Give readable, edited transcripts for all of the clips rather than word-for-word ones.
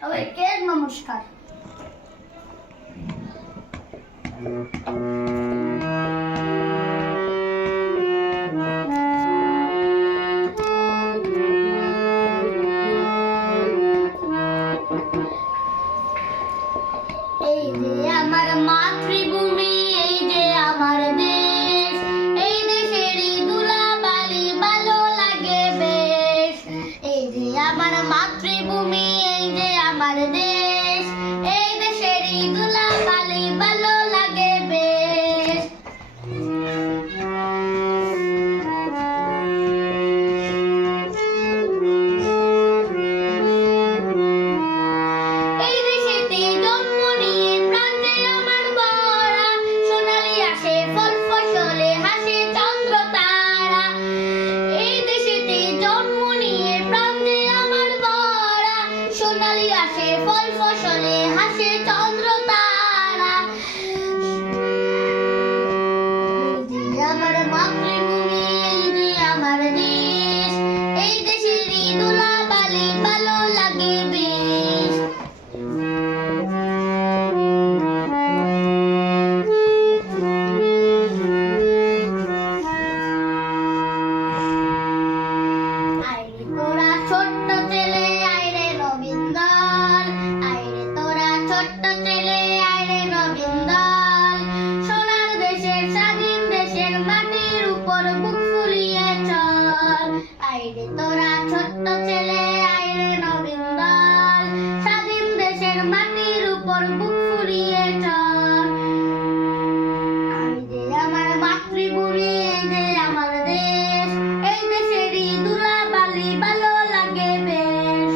সবাইকে নমস্কার। এই যে আমার মাতৃভূমি, এই যে আমার দেশ, এই দেশেরই ধুলাবালি ভালো লাগে বেশ। এই যে আমার মাতৃভূমি, এই যে আমার দেশ, এই দেশেরই ধুলাবালি ভালো লাগে বেশ। এই দেশেতে জন্ম নিয়ে প্রাণ যে আমার ভরা, সোনালি আসে ফল ফসলে হাসে চন্দ্র তারা। এই দেশেতে জন্ম নিয়ে প্রাণ যে আমার ভরা, সোনালি আসে ফল ফসলে হাসে চন্দ্র তারা। এই যে আমার মাতৃভূমি, এই যে আমার দেশ, এই দেশেরই ধুলাবালি ভালো লাগে বেশ। আইরে তোরা ছোট্ট ছেলে, আইরে নবীন দল, আইরে তোরা ছোট্ট ছেলে, আইরে নবীন দল। সোনার দেশের স্বাধীন দেশের মাটির উপর বুক ফুলিয়ে চল। আইরে তোরা ছোট্ট ছেলে, আইরে নবীন দল, স্বাধীন দেশের মাটির উপর বুক ফুলিয়ে চল। এই যে আমার মাতৃভূমি, এই যে আমার দেশ, এই দেশেরই ধুলাবালি ভালো লাগে বেশ।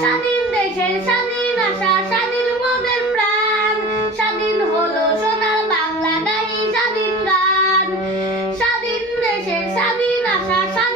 স্বাধীন দেশের স্বাধীন আশা, স্বাধীন মোদের প্রাণ, স্বাধীন হলো সোনার বাংলা গাই স্বাধীন গান। স্বাধীন দেশের স্বাধীন আশা, স্বাধীন